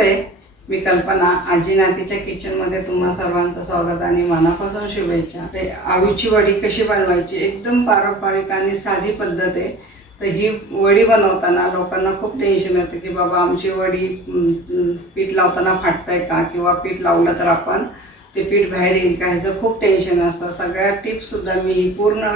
नमस्ते, मी कल्पना. आजी नातीच्या किचनमध्ये तुम्हा सर्वांचं स्वागत आणि मनापासून शुभेच्छा. ते आळूची वडी कशी बनवायची, एकदम पारंपरिक आणि साधी पद्धत आहे. तर ही वडी बनवताना लोकांना खूप टेन्शन येतं की बाबा आमची वडी पीठ लावताना फाटतंय का, किंवा पीठ लावलं तर आपण ते पीठ बाहेर येईल का, ह्याचं खूप टेन्शन असतं. सगळ्या टिप्ससुद्धा मी पूर्ण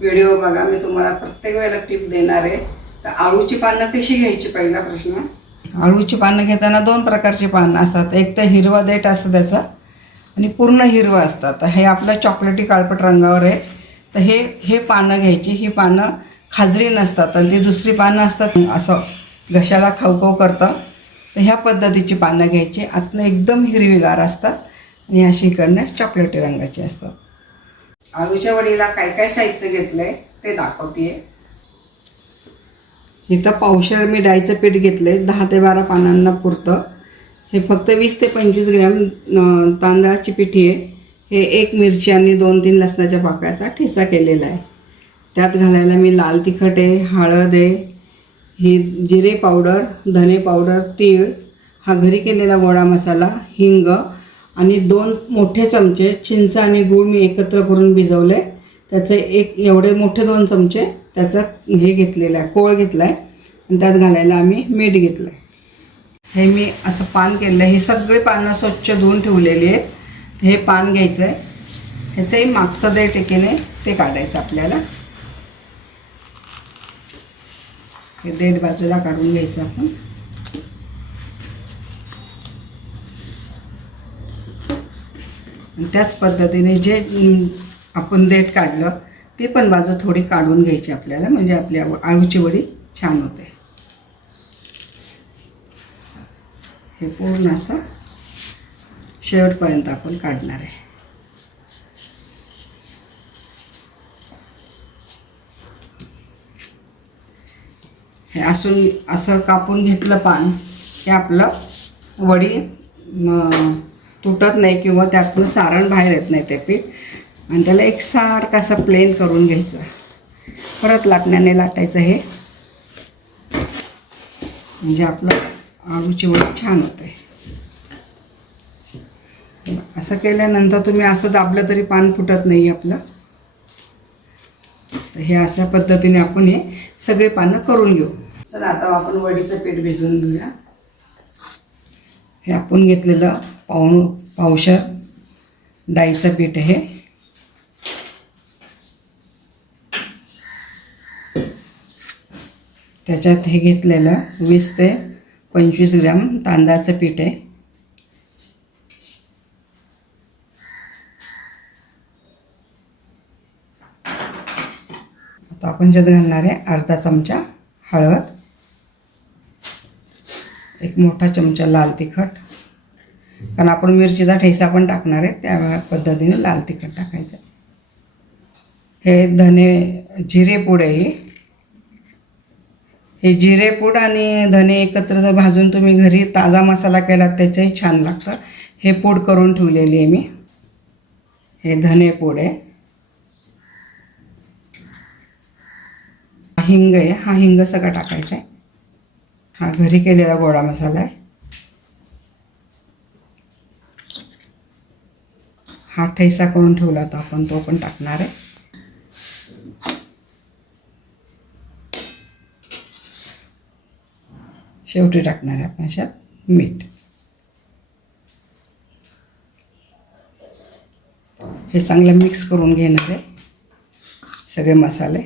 व्हिडिओ बघा, मी तुम्हाला प्रत्येक वेळेला टिप देणार आहे. तर आळूची पानं कशी घ्यायची, पहिला प्रश्न. आळूची पानं घेताना दोन प्रकारची पानं असतात. एक तर हिरवा देठ असतं त्याचं, आणि पूर्ण हिरवं असतात. तर हे आपलं चॉकलेटी काळपट रंगावर आहे. तर हे पानं घ्यायची. ही पानं खाजरी नसतात आणि ती दुसरी पानं असतात असं घशाला खवखव करतं. तर ह्या पद्धतीची पानं घ्यायची. आतनं एकदम हिरवीगार असतात आणि अशी इकडनं चॉकलेटी रंगाची असतात. आळूच्या वडीला काय काय साहित्य घेतलं आहे ते दाखवते आहे. इथं पावशेर मी डाळीचं पीठ घेतलं आहे, 10 ते 12 पानांना पुरतं. हे फक्त 20 ते 25 ग्रॅम तांदळाची पिठी आहे. हे 1 मिरची आणि 2-3 लसणाच्या पाकळ्याचा ठेचा केलेला आहे. त्यात घालायला मी लाल तिखट आहे, हळद आहे, ही जिरे पावडर, धने पावडर, तीळ, हा घरी केलेला गोडा मसाला, हिंग आणि 2 मोठे चमचे चिंच आणि गूळ मी एकत्र करून भिजवले. त्याचे एवढे मोठे 2 चमचे त्याचं हे घेतलेलं आहे, कोळ घेतला आहे. आणि त्यात घालायला आम्ही मीठ घेतलं आहे. हे मी असं पान केलं आहे. हे सगळे पानं स्वच्छ धुवून ठेवलेली आहेत. तर हे पान घ्यायचं आहे. ह्याचंही मागचं देठ एकीने ते काढायचं आपल्याला. हे देठ बाजूला काढून घ्यायचं आपण. आणि त्याच पद्धतीने जे आपण देठ काढलं ते पण बाजू थोडी काढून घ्यायची आपल्याला, म्हणजे आपल्या आळूची वडी छान होते. हे पूर्ण असं शेवटपर्यंत आपण काढणार आहे. हे असं कापून घेतलं पान की आपलं वडी तुटत नाही किंवा त्यातनं सारण बाहेर येत नाही ते पीठ. आणि त्याला एकसारखं असं प्लेन करून घ्यायचं. परत लाटण्याने लाटायचं हे, म्हणजे आपलं आळूची वडी छान होते. असं केल्यानंतर तुम्ही असं दाबलं तरी पान फुटत नाही आपलं. तर हे अशा पद्धतीने आपण हे सगळे पानं करून घेऊ. चला आता आपण वडीचं पीठ भिजवून घेऊया. हे आपण घेतलेलं पावशेर डाळीचं पीठ आहे. त्याच्यात हे घेतलेलं 20 ते 25 ग्रॅम तांदळाचं पीठ आहे. आता आपण ज्यात घालणार आहे अर्धा चमचा हळद, 1 मोठा चमचा लाल तिखट, कारण आपण मिरचीचा ठेचा पण टाकणार आहे त्या पद्धतीने लाल तिखट टाकायचं. हे जिरे पूड आहे. हे जिरेपूड आणि धने एकत्र जर भाजून तुम्ही घरी ताजा मसाला केला त्याचंही छान लागतं. हे पूड करून ठेवलेली आहे मी. हे धने पूड आहे. हिंग आहे, हा हिंग सगळा टाकायचा आहे. हा घरी केलेला गोडा मसाला आहे. हा ठेचा करून ठेवला होता आपण, तो पण टाकणार आहे. शेवटी टाकणार आहे आपण अशात मीठ. हे चांगलं मिक्स करून घेणार आहे सगळे मसाले.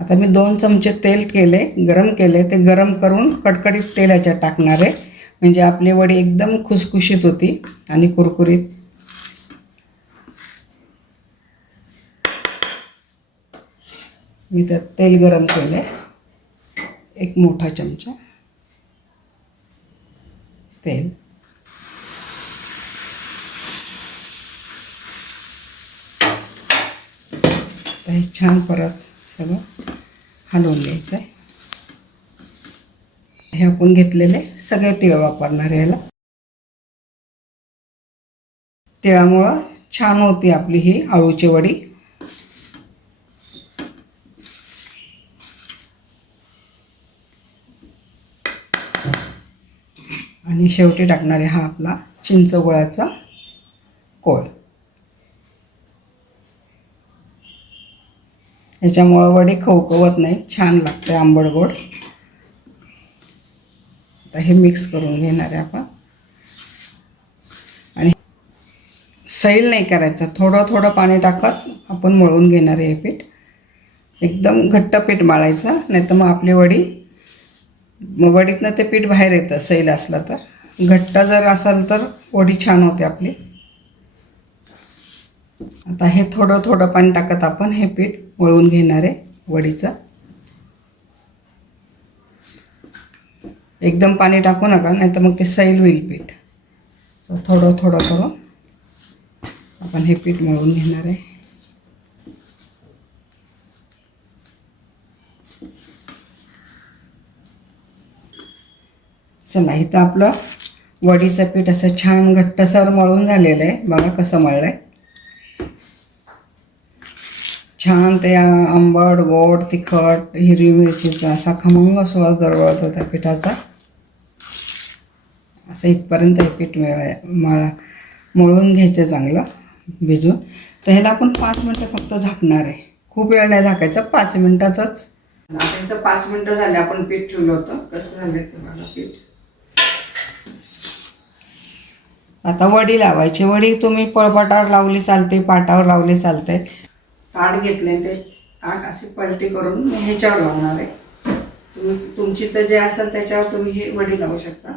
आता मी 2 चमचे तेल गरम केले. ते गरम करून कडकडीत तेल याच्यात टाकणार आहे, म्हणजे आपली वडी एकदम खुसखुशीत होती आणि कुरकुरीत. मी त्यात तेल गरम केले, 1 मोठा चमचा तेल. हे छान परत सगळं हलवून घ्यायचं आहे. हे आपण घेतलेले सगळे तीळ वापरणार आहे याला. तिळामुळं छान होती आपली ही आळूची वडी. आणि शेवटी टाकणार आहे हा आपला चिंच गुळाचा कोळ. याच्यामुळं वडी खवखवत नाही, छान लागते आंबट गोड. आता हे मिक्स करून घेणार आहे आपण आणि सैल नाही करायचं, थोडं थोडं पाणी टाकत आपण मळून घेणार आहे हे पीठ. एकदम घट्ट पीठ मळायचं, नाही तर मग आपली वडीतनं ते पीठ बाहेर येतं सैल असलं तर. घट्ट जर असेल तर वडी छान होते आपली. आता हे थोडं थोडं पाणी टाकत आपण हे पीठ मळून घेणार आहे वडीचं. एकदम पाणी टाकू नका, नाही तर मग ते सैल होईल पीठ. सो थोडं थोडं करून आपण हे पीठ मळून घेणार आहे. चला, इथं आपलं वडीचं पीठ असं छान घट्टसर मळून झालेलं आहे. बघा कसं मळलं आहे. छान ते आंबट गोड तिखट हिरवी मिरचीचा असा खमंग सुवास दरवळत होता पिठाचा. असं इथपर्यंत हे पीठ मळून घ्यायचं चांगलं भिजून. तर ह्याला आपण 5 मिनटं फक्त झाकणार आहे. खूप वेळ नाही झाकायचं, 5 मिनटातच. आता इथं 5 मिनटं झाले आपण पीठ ठेवलं होतं. कसं झालं ते बघा पीठ. आता वडी लावायची. वडी तुम्ही पळपाटावर लावली चालते, पाटावर लावली चालते. ताट घेतले, ते ताट अशी पलटी करून मी ह्याच्यावर लावणार आहे. तुमची तर जे असेल त्याच्यावर तुम्ही हे वडी लावू शकता.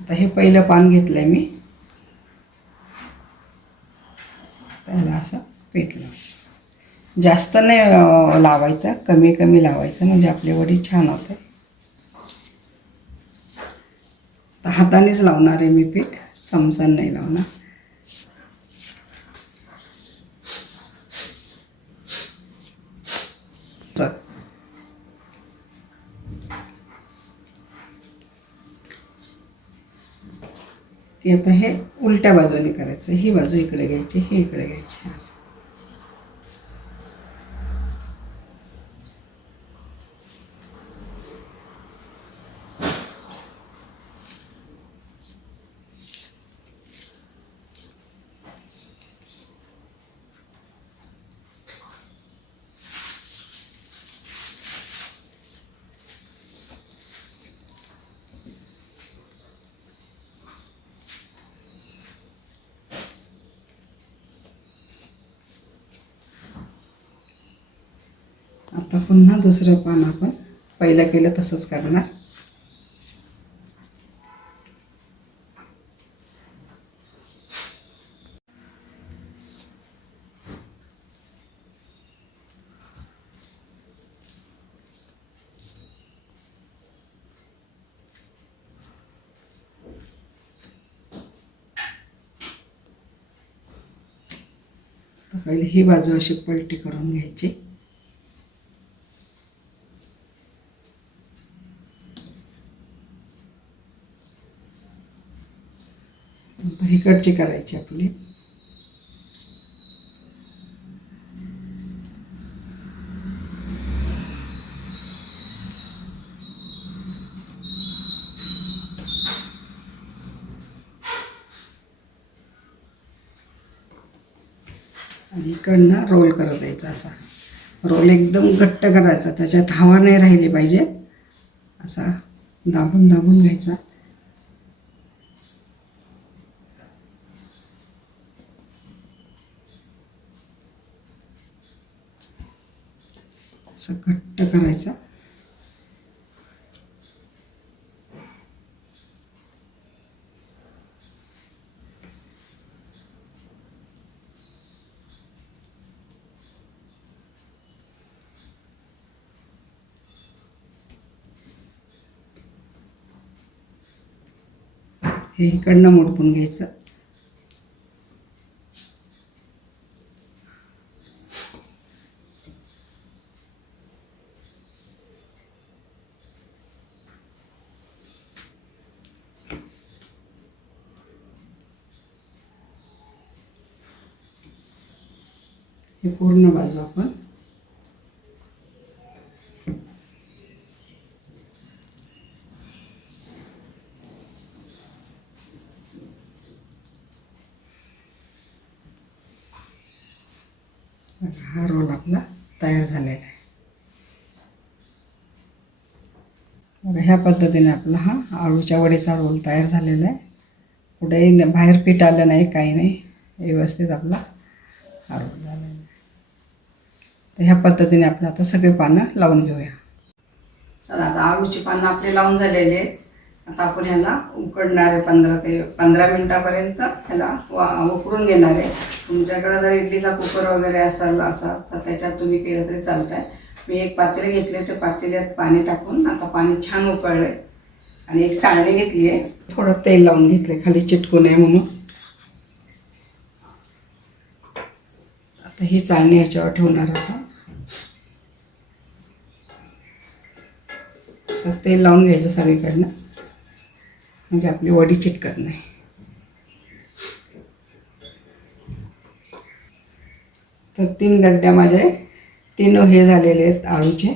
आता हे पहिलं पान घेतलंय मी, त्याला असं पीठ लाव. जास्त नाही लावायचं, कमी कमी लावायचं, म्हणजे आपली वडी छान होते. तर हातानेच लावणार आहे मी पीठ, चमचा नाही लावणार. चल, की आता हे उलट्या बाजूने करायचं. ही बाजू इकडे घ्यायची, ही इकडे घ्यायची. असं आता पुन्हा दुसरं पान आपण पहिलं केलं तसंच करणार. तर पहिले ही बाजू अशी पलटी करून घ्यायची. आता इकडची करायची आपली. आणि इकडनं रोल करत द्यायचा. असा रोल एकदम घट्ट करायचा, त्याच्यात हवा नाही राहिली पाहिजे. असा दाबून दाबून घ्यायचा. असं घट्ट करायचा. हे इकडनं मोडपून घ्यायचं. हे पूर्ण बाजू आपण हा रोल आपला तयार झालेला आहे. बघा ह्या पद्धतीने आपला हा आळूच्या वडीचा रोल तयार झालेला आहे. कुठेही बाहेर पीठ आलं नाही, काही नाही, व्यवस्थित आपला हा रोल झालेला आहे. तर ह्या पद्धतीने आपण आता सगळे पानं लावून घेऊया. चला आता आळूची पानं आपले लावून झालेले आहेत. आता आपण ह्याला उकडणार आहे 15 मिनटापर्यंत ह्याला उकडून घेणार आहे. तुमच्याकडे जर इडलीचा कुकर वगैरे असेल तर त्याच्यात तुम्ही केलं तरी चालतं आहे. मी एक पातेले घेतले, त्या पातेल्यात पाणी टाकून आता पाणी छान उकळलं आहे आणि एक चाळणी घेतली आहे. थोडं तेल लावून घेतलं खाली चिटकू नये म्हणून. आता ही चाळणी ह्याच्यावर ठेवणार आता. असं तेल लावून घ्यायचं सगळीकडनं, म्हणजे आपली वडी चिटकत नाही. तर 3 गड्ड्या माझे 3 हे झालेले आहेत आळूचे.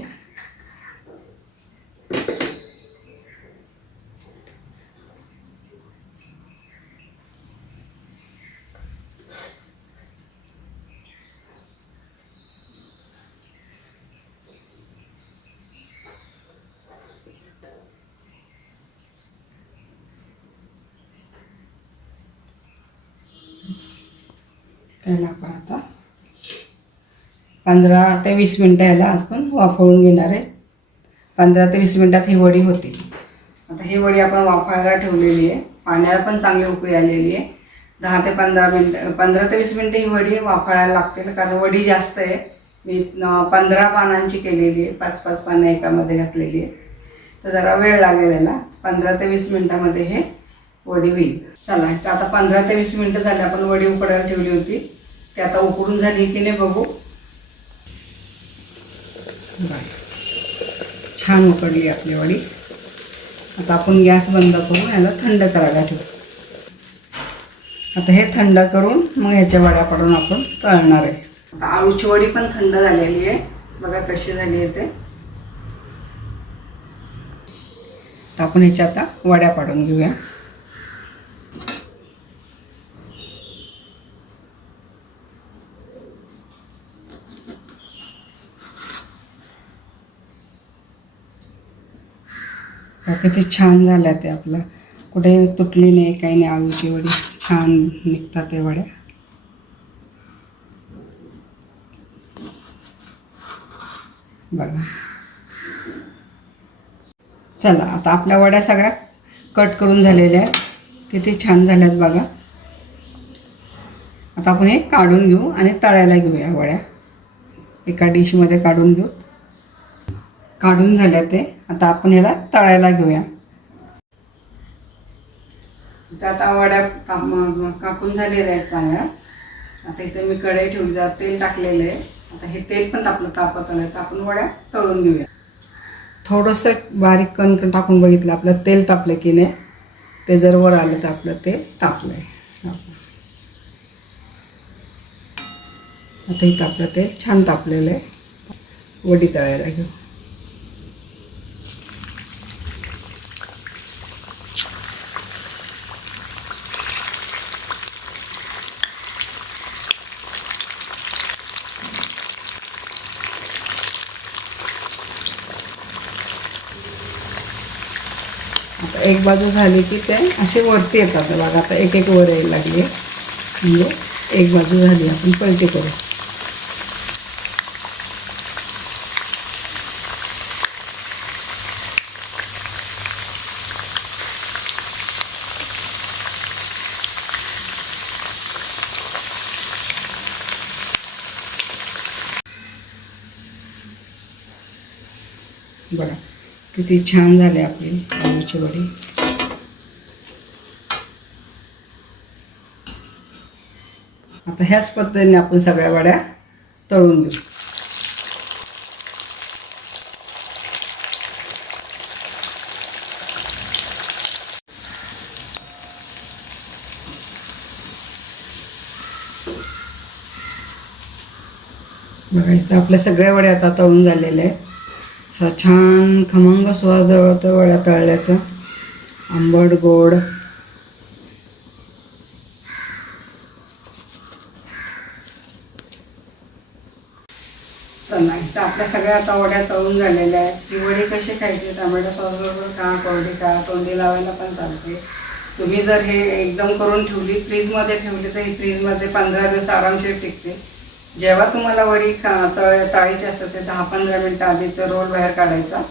त्याला आपण आता 15 ते 20 मिनटं ह्याला आपण वाफवून घेणार आहे. 15 ते 20 मिनटात ही वडी होती. आता ही वडी आपण वाफायला ठेवलेली आहे. पाण्याला पण चांगली उकळी आलेली आहे. 10 ते 15 मिनटं, 15 ते 20 मिनटं ही वडी वाफायला लागते, कारण वडी जास्त आहे. मी 15 पानांची केलेली आहे, 5-5 पानं एकामध्ये घातलेली आहे, तर जरा वेळ लागेल याला. 15 ते 20 मिनटामध्ये हे वडी होईल. चला आता 15 ते 20 मिनटं झाली. आपण वडी उकडायला ठेवली होती, ती आता उकडून झाली की नाही बघू. छान उकडली आपली वडी. आता आपण गॅस बंद करून याला थंड करायला ठेवू. आता हे थंड करून मग ह्याच्या वड्या पाडून आपण तळणार आहे. आता आळूची वडी पण थंड झालेली आहे, बघा कशी झाली आहे ते. तर आपण ह्याच्या आता वड्या पाडून घेऊया. किती छान झाल्या ते, आपलं कुठे तुटली नाही, काही नाही. आळूची वडी छान निघतात ते वड्या. बघा चला आता आपल्या वड्या सगळ्या कट करून झालेल्या आहेत. किती छान झाल्यात बघा. आता आपण हे काढून घेऊ आणि तळायला घेऊया वड्या. एका डिशमध्ये काढून घेऊ. काढून झाल्या ते, आता आपण ह्याला तळायला घेऊया. तर आता वड्या कापून झालेल्या आहेत चांगल्या. आता इथे मी कढई ठेवली, जरा तेल टाकलेलं आहे. आता हे तेल पण तापत आलं, तर आपण वड्या तळून घेऊया. थोडंसं बारीक कण टाकून बघितलं आपलं तेल तापलं की नाही. ते जर वर आलं तर आपलं तेल तापलं आहे. आता इथं आपलं तेल छान तापलेलं आहे. वडी तळायला घेऊ. आता एक बाजू झाली की ते असे वरती येतात बघा. आता एक एक वर यायला लागली, म्हणजे एक बाजू झाली. आपण पलटी करू. बघा किती छान झाली आपली आलूची वडी. आता ह्याच पद्धतीने आपण सगळ्या वड्या तळून घेऊ. बघा इथं आपल्या सगळ्या वड्या आता तळून झालेल्या आहेत. असा छान खमंग सुवास जवळतं वड्या तळल्याचं. आंबट गोड. आपल्या सगळ्या आता वड्या तळून झालेल्या आहेत. ही वडी कशी खायची, टोमॅटो सॉसबरोबर खा, कोरडी खा, तोंडी लावायला पण चालते. तुम्ही जर हे एकदम करून ठेवली, फ्रीजमध्ये ठेवली, तर ही फ्रीजमध्ये 15 दिवस आरामशीर टिकते. जेव्हा तुम्हाला वडी तळायची असते ते 10-15 मिनटं आधी तो रोल बाहेर काढायचा.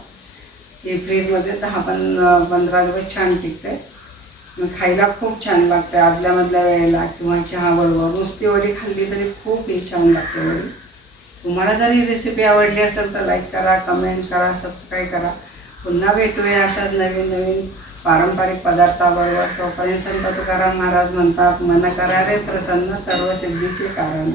ही फ्रीजमध्ये 10-15 दिवस छान टिकते. मग खायला खूप छान लागते. आदल्यामधल्या वेळेला किंवा चहाबरोबर नुसती वडी खाल्ली तरी खूप ही छान लागते वडी. तुम्हाला जर ही रेसिपी आवडली असेल तर लाईक करा, कमेंट करा, सबस्क्राईब करा. पुन्हा भेटूया अशाच नवीन नवीन पारंपरिक पदार्थाबरोबर. तोपर्यंत संत तुकाराम महाराज म्हणतात, मन करा रे प्रसन्न सर्व सिद्धीचे कारण.